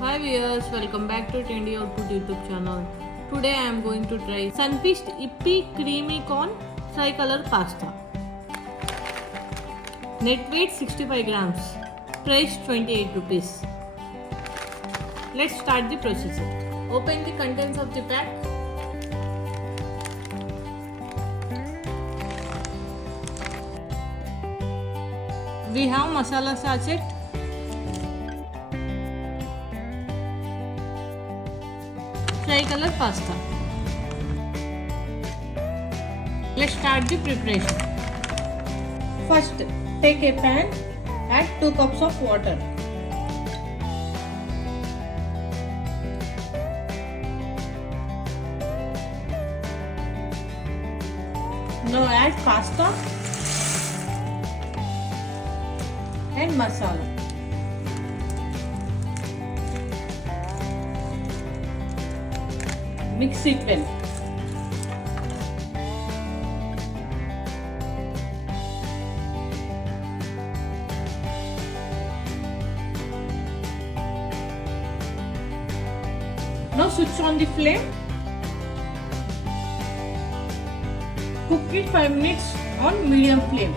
Hi viewers, welcome back to Trendy Output YouTube channel. Today I am going to try Sunfeast Yippee Creamy Corn Tricolor Pasta. Net weight 65 grams. Price 28 rupees. Let's start the procedure. Open the contents of the pack. We have masala sachet, tricolor pasta. Let's start the preparation. First, take a pan, add 2 cups of water. Now add pasta and masala. Mix it well. Now switch on the flame. Cook it 5 minutes on medium flame.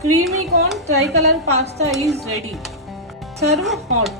Creamy corn tricolor pasta is ready. Serve hot.